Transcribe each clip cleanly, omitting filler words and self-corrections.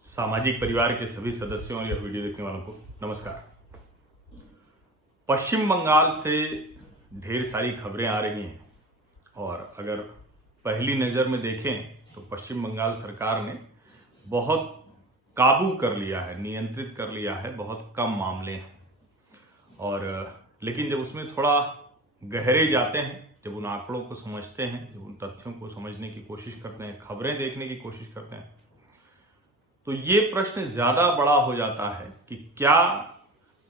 सामाजिक परिवार के सभी सदस्यों और यह वीडियो देखने वालों को नमस्कार। पश्चिम बंगाल से ढेर सारी खबरें आ रही हैं और अगर पहली नज़र में देखें तो पश्चिम बंगाल सरकार ने बहुत काबू कर लिया है, नियंत्रित कर लिया है, बहुत कम मामले हैं। और लेकिन जब उसमें थोड़ा गहरे जाते हैं, जब उन आंकड़ों को समझते हैं, जब उन तथ्यों को समझने की कोशिश करते हैं, खबरें देखने की कोशिश करते हैं, तो ये प्रश्न ज्यादा बड़ा हो जाता है कि क्या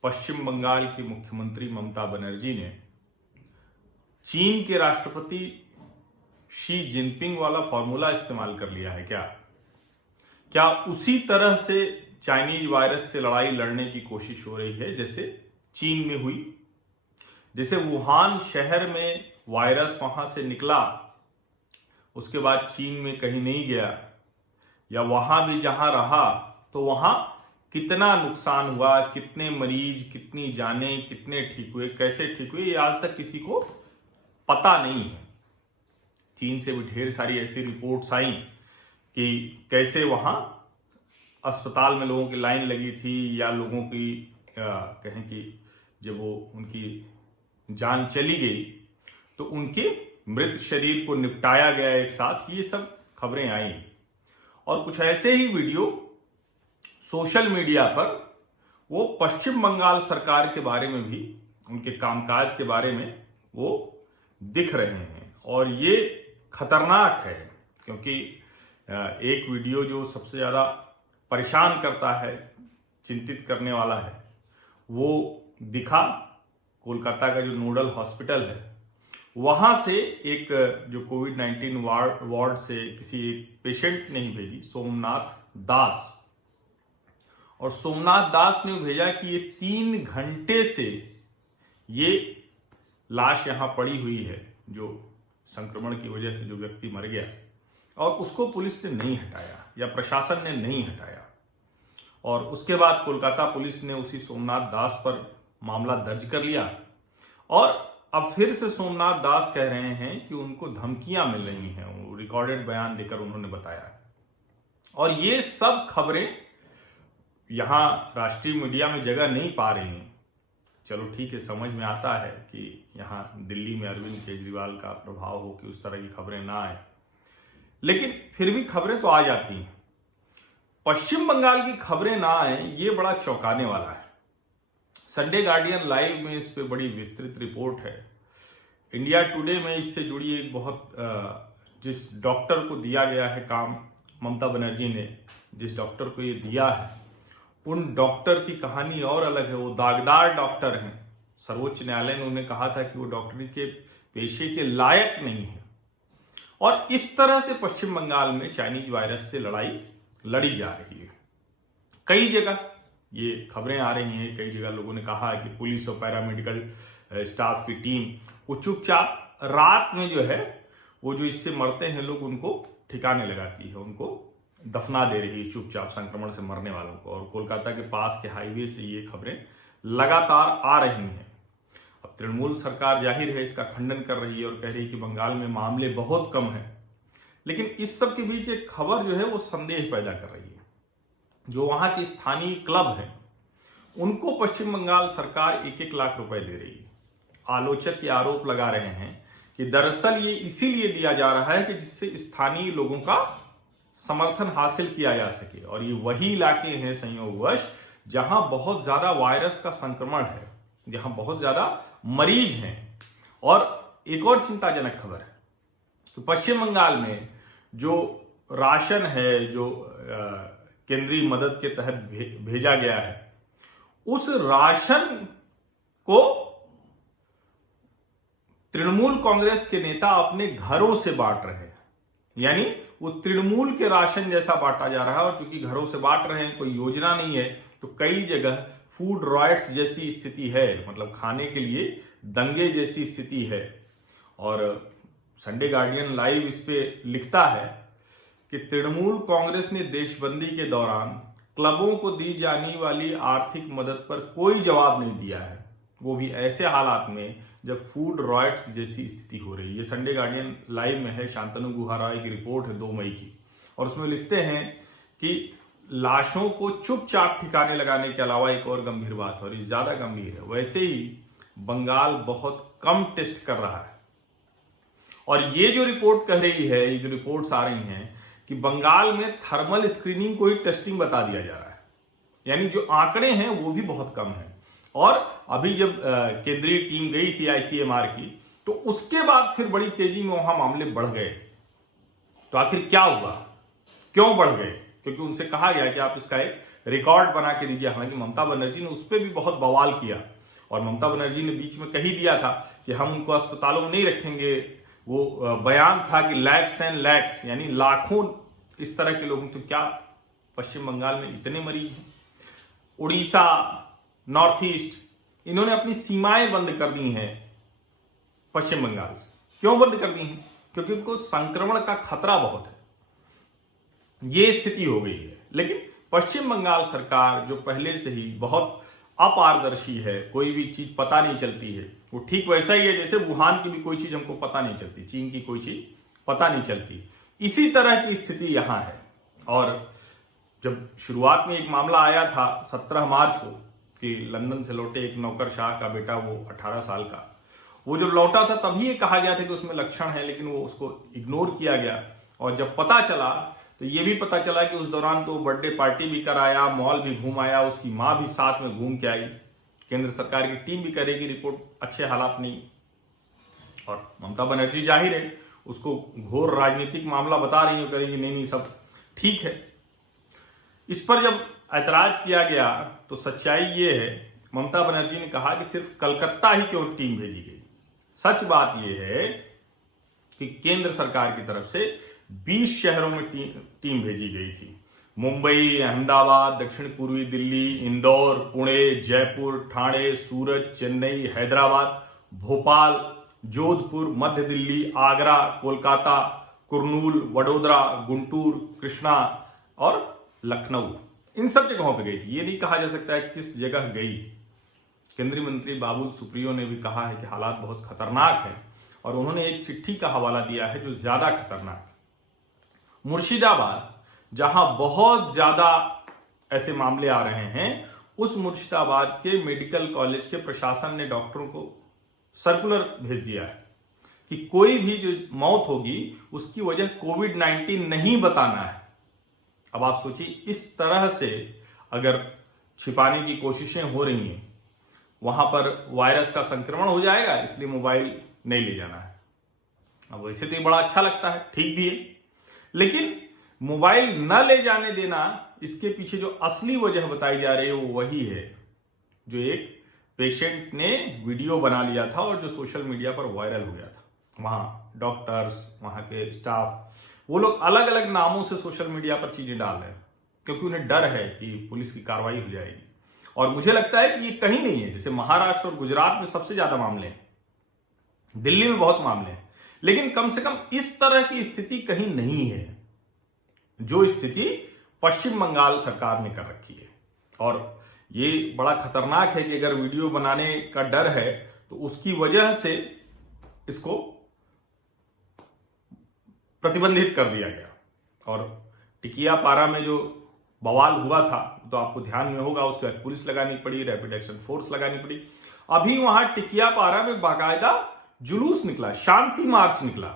पश्चिम बंगाल की मुख्यमंत्री ममता बनर्जी ने चीन के राष्ट्रपति शी जिनपिंग वाला फॉर्मूला इस्तेमाल कर लिया है? क्या उसी तरह से चाइनीज वायरस से लड़ाई लड़ने की कोशिश हो रही है जैसे चीन में हुई? जैसे वुहान शहर में वायरस वहां से निकला, उसके बाद चीन में कहीं नहीं गया, या वहां भी जहां रहा तो वहां कितना नुकसान हुआ, कितने मरीज, कितनी जाने, कितने ठीक हुए, कैसे ठीक हुए, ये आज तक किसी को पता नहीं है। चीन से भी ढेर सारी ऐसी रिपोर्ट्स आई कि कैसे वहां अस्पताल में लोगों की लाइन लगी थी, या लोगों की कहें कि जब वो उनकी जान चली गई तो उनके मृत शरीर को निपटाया गया एक साथ। ये सब खबरें आई और कुछ ऐसे ही वीडियो सोशल मीडिया पर वो पश्चिम बंगाल सरकार के बारे में भी, उनके कामकाज के बारे में वो दिख रहे हैं। और ये खतरनाक है क्योंकि एक वीडियो जो सबसे ज्यादा परेशान करता है, चिंतित करने वाला है, वो दिखा कोलकाता का जो नोडल हॉस्पिटल है वहां से एक जो कोविड-19 वार्ड से किसी एक पेशेंट ने ही भेजी, सोमनाथ दास। और सोमनाथ दास ने भेजा कि ये 3 घंटे से ये लाश यहां पड़ी हुई है, जो संक्रमण की वजह से जो व्यक्ति मर गया, और उसको पुलिस ने नहीं हटाया या प्रशासन ने नहीं हटाया। और उसके बाद कोलकाता पुलिस ने उसी सोमनाथ दास पर मामला दर्ज कर लिया और अब फिर से सोमनाथ दास कह रहे हैं कि उनको धमकियां मिल रही हैं। वो रिकॉर्डेड बयान देकर उन्होंने बताया। और ये सब खबरें यहां राष्ट्रीय मीडिया में जगह नहीं पा रही हैं। चलो ठीक है, समझ में आता है कि यहां दिल्ली में अरविंद केजरीवाल का प्रभाव हो कि उस तरह की खबरें ना आए, लेकिन फिर भी खबरें तो आ जाती हैं। पश्चिम बंगाल की खबरें ना आए, ये बड़ा चौंकाने वाला है। संडे गार्डियन लाइव में इस पे बड़ी विस्तृत रिपोर्ट है। इंडिया टुडे में इससे जुड़ी एक बहुत जिस डॉक्टर को दिया गया है काम, ममता बनर्जी ने जिस डॉक्टर को ये दिया है, उन डॉक्टर की कहानी और अलग है। वो दागदार डॉक्टर हैं। सर्वोच्च न्यायालय ने उन्हें कहा था कि वो डॉक्टरी के पेशे के लायक नहीं है। और इस तरह से पश्चिम बंगाल में चाइनीज वायरस से लड़ाई लड़ी जा रही है। कई जगह ये खबरें आ रही हैं, कई जगह लोगों ने कहा है कि पुलिस और पैरामेडिकल स्टाफ की टीम वो चुपचाप रात में जो है वो जो इससे मरते हैं लोग, उनको ठिकाने लगाती है, उनको दफना दे रही है चुपचाप संक्रमण से मरने वालों को। और कोलकाता के पास के हाईवे से ये खबरें लगातार आ रही हैं। अब तृणमूल सरकार जाहिर है इसका खंडन कर रही है और कह रही है कि बंगाल में मामले बहुत कम हैं। लेकिन इस सब के बीच एक खबर जो है वो संदेह पैदा कर रही है। जो वहां के स्थानीय क्लब हैं उनको पश्चिम बंगाल सरकार 1-1 लाख रुपए दे रही है। आलोचक ये आरोप लगा रहे हैं कि दरअसल ये इसीलिए दिया जा रहा है कि जिससे स्थानीय लोगों का समर्थन हासिल किया जा सके। और ये वही इलाके हैं संयोगवश जहां बहुत ज्यादा वायरस का संक्रमण है, जहां बहुत ज्यादा मरीज हैं। और एक और चिंताजनक खबर है तो पश्चिम बंगाल में जो राशन है, जो केंद्रीय मदद के तहत भेजा गया है, उस राशन को तृणमूल कांग्रेस के नेता अपने घरों से बांट रहे हैं। यानी वो तृणमूल के राशन जैसा बांटा जा रहा है। और चूंकि घरों से बांट रहे हैं, कोई योजना नहीं है, तो कई जगह फूड राइट्स जैसी स्थिति है, मतलब खाने के लिए दंगे जैसी स्थिति है। और संडे गार्डियन लाइव इस पे लिखता है कि तृणमूल कांग्रेस ने देशबंदी के दौरान क्लबों को दी जाने वाली आर्थिक मदद पर कोई जवाब नहीं दिया है, वो भी ऐसे हालात में जब फूड राइट्स जैसी स्थिति हो रही है। ये संडे गार्डियन लाइव में है, शांतनु गुहा राय की रिपोर्ट है 2 मई की। और उसमें लिखते हैं कि लाशों को चुपचाप ठिकाने लगाने के अलावा एक और गंभीर बात हो रही, ज्यादा गंभीर है। वैसे ही बंगाल बहुत कम टेस्ट कर रहा है, और ये जो रिपोर्ट कह रही है, ये जो रिपोर्ट्स आ रही हैं कि बंगाल में थर्मल स्क्रीनिंग को ही टेस्टिंग बता दिया जा रहा है, यानी जो आंकड़े हैं वो भी बहुत कम है। और अभी जब केंद्रीय टीम गई थी ICMR की, तो उसके बाद फिर बड़ी तेजी में वहां मामले बढ़ गए। तो आखिर क्या हुआ, क्यों बढ़ गए? क्योंकि उनसे कहा गया कि आप इसका एक रिकॉर्ड बना के दीजिए। हालांकि ममता बनर्जी ने उस पर भी बहुत बवाल किया, और ममता बनर्जी ने बीच में कह ही दिया था कि हम उनको अस्पतालों में नहीं रखेंगे। वो बयान था कि लैक्स एंड लैक्स, यानी लाखों इस तरह के लोग। तो क्या पश्चिम बंगाल में इतने मरीज हैं? उड़ीसा, नॉर्थ ईस्ट, इन्होंने अपनी सीमाएं बंद कर दी हैं पश्चिम बंगाल से। क्यों बंद कर दी हैं? क्योंकि उनको संक्रमण का खतरा बहुत है, ये स्थिति हो गई है। लेकिन पश्चिम बंगाल सरकार, जो पहले से ही बहुत अपारदर्शी है, कोई भी चीज पता नहीं चलती है, वो ठीक वैसा ही है जैसे वुहान की भी कोई चीज हमको पता नहीं चलती, चीन की कोई चीज पता नहीं चलती। इसी तरह की स्थिति यहां है। और जब शुरुआत में एक मामला आया था 17 मार्च को कि लंदन से लौटे एक नौकरशाह का बेटा, वो 18 साल का, वो जब लौटा था तभी ये कहा गया था कि उसमें लक्षण है, लेकिन वो उसको इग्नोर किया गया। और जब पता चला तो ये भी पता चला कि उस दौरान तो बर्थडे पार्टी भी कराया, मॉल भी घूम आया, उसकी मां भी साथ में घूम के आई। केंद्र सरकार की टीम भी करेगी रिपोर्ट, अच्छे हालात नहीं। और ममता बनर्जी जाहिर है उसको घोर राजनीतिक मामला बता रही है, करेंगे नहीं सब ठीक है। इस पर जब ऐतराज किया गया तो सच्चाई ये है, ममता बनर्जी ने कहा कि सिर्फ कलकत्ता ही क्यों टीम भेजी गई। सच बात यह है कि केंद्र सरकार की तरफ से 20 शहरों में टीम भेजी गई थी। मुंबई, अहमदाबाद, दक्षिण पूर्वी दिल्ली, इंदौर, पुणे, जयपुर, ठाणे, सूरत, चेन्नई, हैदराबाद, भोपाल, जोधपुर, मध्य दिल्ली, आगरा, कोलकाता, कुर्नूल, वडोदरा, गुंटूर, कृष्णा और लखनऊ, इन सब जगहों पर गई थी। ये नहीं कहा जा सकता है किस जगह गई। केंद्रीय मंत्री बाबुल सुप्रियो ने भी कहा है कि हालात बहुत खतरनाक है, और उन्होंने एक चिट्ठी का हवाला दिया है जो ज्यादा खतरनाक है। मुर्शिदाबाद, जहां बहुत ज्यादा ऐसे मामले आ रहे हैं, उस मुर्शिदाबाद के मेडिकल कॉलेज के प्रशासन ने डॉक्टरों को सर्कुलर भेज दिया है कि कोई भी जो मौत होगी उसकी वजह कोविड-19 नहीं बताना है। अब आप सोचिए, इस तरह से अगर छिपाने की कोशिशें हो रही हैं, वहां पर वायरस का संक्रमण हो जाएगा, इसलिए मोबाइल नहीं ले जाना है। अब वैसे तो ये बड़ा अच्छा लगता है, ठीक भी है, लेकिन मोबाइल न ले जाने देना, इसके पीछे जो असली वजह बताई जा रही है वो वही है जो एक पेशेंट ने वीडियो बना लिया था और जो सोशल मीडिया पर वायरल हो गया था। वहां डॉक्टर्स, वहां के स्टाफ, वो लोग अलग अलग नामों से सोशल मीडिया पर चीजें डाल रहे हैं, क्योंकि उन्हें डर है कि पुलिस की कार्रवाई हो जाएगी। और मुझे लगता है कि ये कहीं नहीं है। जैसे महाराष्ट्र और गुजरात में सबसे ज्यादा मामले हैं, दिल्ली में बहुत मामले हैं, लेकिन कम से कम इस तरह की स्थिति कहीं नहीं है जो स्थिति पश्चिम बंगाल सरकार ने कर रखी है। और ये बड़ा खतरनाक है कि अगर वीडियो बनाने का डर है तो उसकी वजह से इसको प्रतिबंधित कर दिया गया। और टिकिया पारा में जो बवाल हुआ था, तो आपको ध्यान में होगा, उसके बाद पुलिस लगानी पड़ी, रैपिड एक्शन फोर्स लगानी पड़ी। अभी वहां टिकिया पारा में बाकायदा जुलूस निकला, शांति मार्च निकला,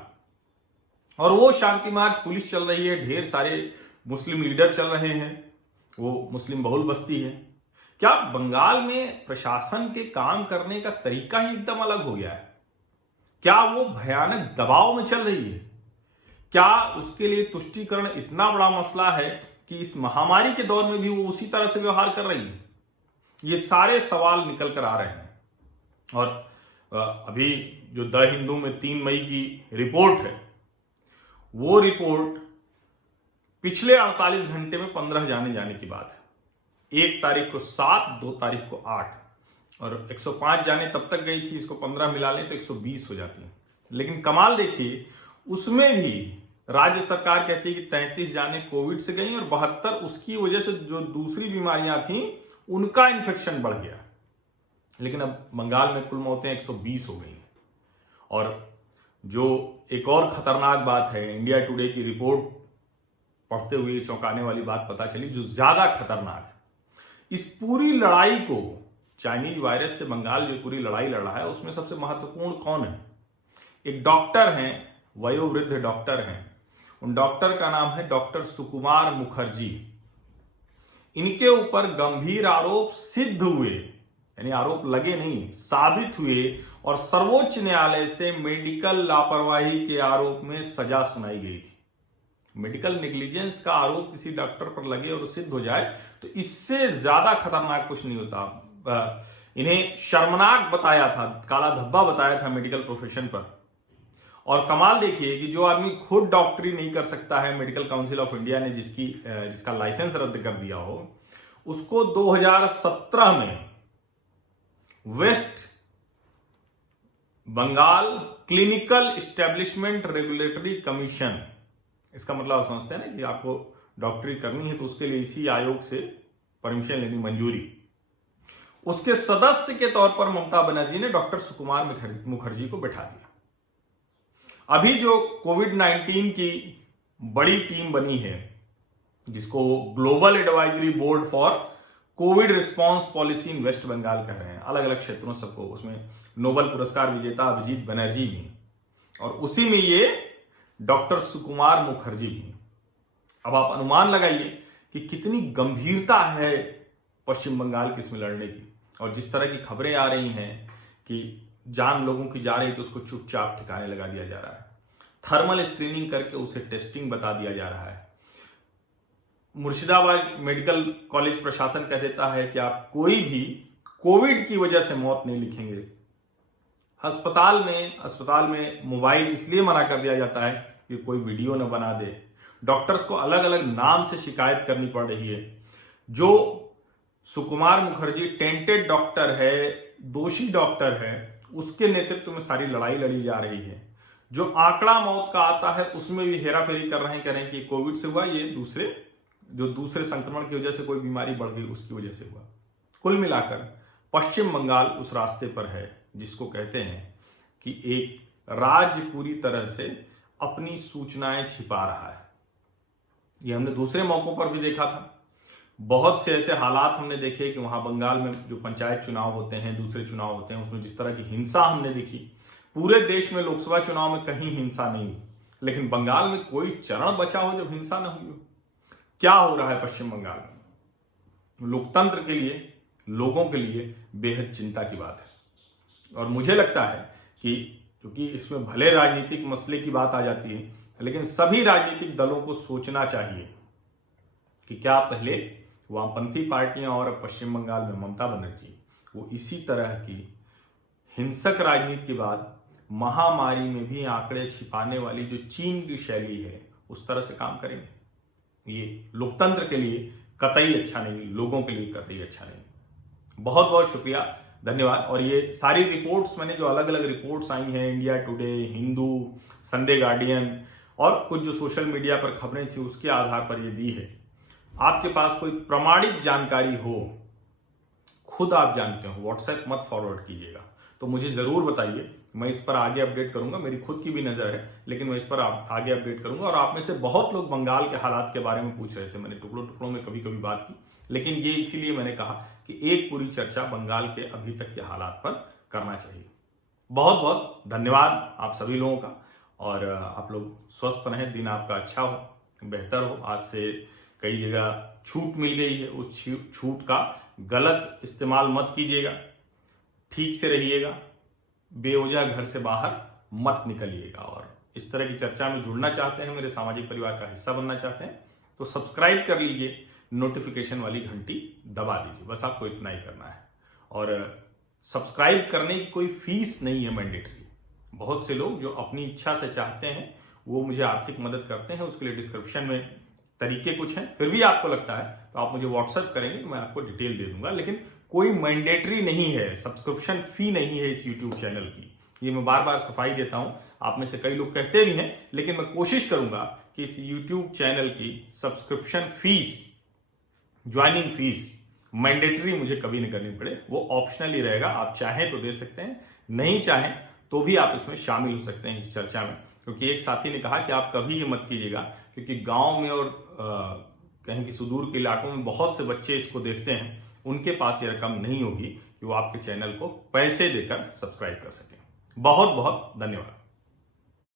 और वो शांति मार्च पुलिस चल रही है, ढेर सारे मुस्लिम लीडर चल रहे हैं, वो मुस्लिम बहुल बस्ती है। क्या बंगाल में प्रशासन के काम करने का तरीका ही एकदम अलग हो गया है? क्या वो भयानक दबाव में चल रही है? क्या उसके लिए तुष्टीकरण इतना बड़ा मसला है कि इस महामारी के दौर में भी वो उसी तरह से व्यवहार कर रही है? ये सारे सवाल निकल कर आ रहे हैं। और अभी जो द हिंदू में 3 मई की रिपोर्ट है, वो रिपोर्ट पिछले 48 घंटे में 15 जाने की बात है। 1 तारीख को 7, 2 तारीख को 8, और 105 जाने तब तक गई थी, इसको 15 मिला लें तो 120 हो जाती है। लेकिन कमाल देखिए, उसमें भी राज्य सरकार कहती है कि 33 जाने कोविड से गई और 72 उसकी वजह से जो दूसरी बीमारियां थी उनका इन्फेक्शन बढ़ गया। लेकिन अब बंगाल में कुल मौतें 120 हो गई। और जो एक और खतरनाक बात है, इंडिया टुडे की रिपोर्ट पढ़ते हुए चौंकाने वाली बात पता चली जो ज्यादा खतरनाक है। इस पूरी लड़ाई को, चाइनीज वायरस से बंगाल जो पूरी लड़ाई लड़ रहा है, उसमें सबसे महत्वपूर्ण कौन है? एक डॉक्टर हैं, वयोवृद्ध डॉक्टर हैं। उन डॉक्टर का नाम है डॉक्टर सुकुमार मुखर्जी। इनके ऊपर गंभीर आरोप सिद्ध हुए, यानी आरोप लगे नहीं, साबित हुए, और सर्वोच्च न्यायालय से मेडिकल लापरवाही के आरोप में सजा सुनाई गई थी। मेडिकल नेग्लिजेंस का आरोप किसी डॉक्टर पर लगे और सिद्ध हो जाए तो इससे ज्यादा खतरनाक कुछ नहीं होता। इन्हें शर्मनाक बताया था, काला धब्बा बताया था मेडिकल प्रोफेशन पर। और कमाल देखिए कि जो आदमी खुद डॉक्टरी नहीं कर सकता है, मेडिकल काउंसिल ऑफ इंडिया ने जिसका लाइसेंस रद्द कर दिया हो, उसको 2017 में West Bengal clinical establishment regulatory commission, इसका मतलब आप समझते हैं ना कि आपको डॉक्टरी करनी है तो उसके लिए इसी आयोग से परमिशन लेनी, मंजूरी, उसके सदस्य के तौर पर ममता बनर्जी ने डॉक्टर सुकुमार मुखर्जी को बैठा दिया। अभी जो कोविड-19 की बड़ी टीम बनी है, जिसको global advisory board for COVID response policy in West Bengal कह रहे हैं, अलग अलग क्षेत्रों सबको, उसमें नोबेल पुरस्कार विजेता अभिजीत बनर्जी भी, और उसी में ये डॉक्टर सुकुमार मुखर्जी भी। अब आप अनुमान लगाइए कि कितनी गंभीरता है पश्चिम बंगाल की इसमें लड़ने की। और जिस तरह की खबरें आ रही हैं कि जान लोगों की जा रही है तो उसको चुपचाप ठिकाने लगा दिया जा रहा है, थर्मल स्क्रीनिंग करके उसे टेस्टिंग बता दिया जा रहा है। मुर्शिदाबाद मेडिकल कॉलेज प्रशासन कह देता है कि आप कोई भी कोविड की वजह से मौत नहीं लिखेंगे। अस्पताल में मोबाइल इसलिए मना कर दिया जाता है कि कोई वीडियो न बना दे। डॉक्टर्स को अलग अलग नाम से शिकायत करनी पड़ रही है। जो सुकुमार मुखर्जी टेंटेड डॉक्टर है, दोषी डॉक्टर है, उसके नेतृत्व में सारी लड़ाई लड़ी जा रही है। जो आंकड़ा मौत का आता है उसमें भी हेराफेरी कर रहे हैं कि कोविड से हुआ, ये दूसरे संक्रमण की वजह से कोई बीमारी बढ़ गई उसकी वजह से हुआ। कुल मिलाकर पश्चिम बंगाल उस रास्ते पर है जिसको कहते हैं कि एक राज्य पूरी तरह से अपनी सूचनाएं छिपा रहा है। ये हमने दूसरे मौकों पर भी देखा था। बहुत से ऐसे हालात हमने देखे कि वहां बंगाल में जो पंचायत चुनाव होते हैं, दूसरे चुनाव होते हैं, उसमें जिस तरह की हिंसा हमने देखी। पूरे देश में लोकसभा चुनाव में कहीं हिंसा नहीं हुई, लेकिन बंगाल में कोई चरण बचा हो जब हिंसा न हुई हो। क्या हो रहा है पश्चिम बंगाल में? लोकतंत्र के लिए, लोगों के लिए बेहद चिंता की बात है। और मुझे लगता है कि क्योंकि इसमें भले राजनीतिक मसले की बात आ जाती है, लेकिन सभी राजनीतिक दलों को सोचना चाहिए कि क्या पहले वामपंथी पार्टियां और पश्चिम बंगाल में ममता बनर्जी वो इसी तरह की हिंसक राजनीति के बाद महामारी में भी आंकड़े छिपाने वाली जो चीन की शैली है उस तरह से काम करेंगे। ये लोकतंत्र के लिए कतई अच्छा नहीं, लोगों के लिए कतई अच्छा नहीं। बहुत बहुत शुक्रिया, धन्यवाद। और ये सारी रिपोर्ट्स मैंने जो अलग अलग रिपोर्ट्स आई हैं, India today, Hindu, Sunday guardian और कुछ जो सोशल मीडिया पर खबरें थी उसके आधार पर ये दी है। आपके पास कोई प्रमाणित जानकारी हो, खुद आप जानते हो, व्हाट्सएप मत फॉरवर्ड कीजिएगा, तो मुझे जरूर बताइए। मैं इस पर आगे अपडेट करूंगा। मेरी खुद की भी नजर है, लेकिन मैं इस पर आगे अपडेट करूंगा। और आप में से बहुत लोग बंगाल के हालात के बारे में पूछ रहे थे, मैंने टुकड़ों टुकड़ों में कभी कभी बात की, लेकिन ये इसीलिए मैंने कहा कि एक पूरी चर्चा बंगाल के अभी तक के हालात पर करना चाहिए। बहुत बहुत धन्यवाद आप सभी लोगों का, और आप लोग स्वस्थ रहें, दिन आपका अच्छा हो, बेहतर हो। आज से कई जगह छूट मिल गई है, उस छूट का गलत इस्तेमाल मत कीजिएगा, ठीक से रहिएगा, बेवजह घर से बाहर मत निकलिएगा। और इस तरह की चर्चा में जुड़ना चाहते हैं, मेरे सामाजिक परिवार का हिस्सा बनना चाहते हैं, तो सब्सक्राइब कर लीजिए, नोटिफिकेशन वाली घंटी दबा दीजिए, बस आपको इतना ही करना है। और सब्सक्राइब करने की कोई फीस नहीं है मैंडेटरी। बहुत से लोग जो अपनी इच्छा से चाहते हैं वो मुझे आर्थिक मदद करते हैं, उसके लिए डिस्क्रिप्शन में तरीके कुछ हैं। फिर भी आपको लगता है तो आप मुझे व्हाट्सएप करेंगे तो मैं आपको डिटेल दे दूंगा, लेकिन कोई मैंडेटरी नहीं है, सब्सक्रिप्शन फी नहीं है इस यूट्यूब चैनल की। ये मैं बार बार सफाई देता हूं, आप में से कई लोग कहते भी हैं, लेकिन मैं कोशिश करूंगा कि इस यूट्यूब चैनल की subscription fees, joining fees mandatory मुझे कभी नहीं करनी पड़े। वो ऑप्शनल ही रहेगा, आप चाहें तो दे सकते हैं, नहीं चाहें तो भी आप इसमें शामिल हो सकते हैं इस चर्चा में। क्योंकि एक साथी ने कहा कि आप कभी ये मत कीजिएगा, क्योंकि गांव में और कहें कि सुदूर के इलाकों में बहुत से बच्चे इसको देखते हैं, उनके पास ये रकम नहीं होगी कि वो आपके चैनल को पैसे देकर सब्सक्राइब कर सकें। बहुत बहुत धन्यवाद।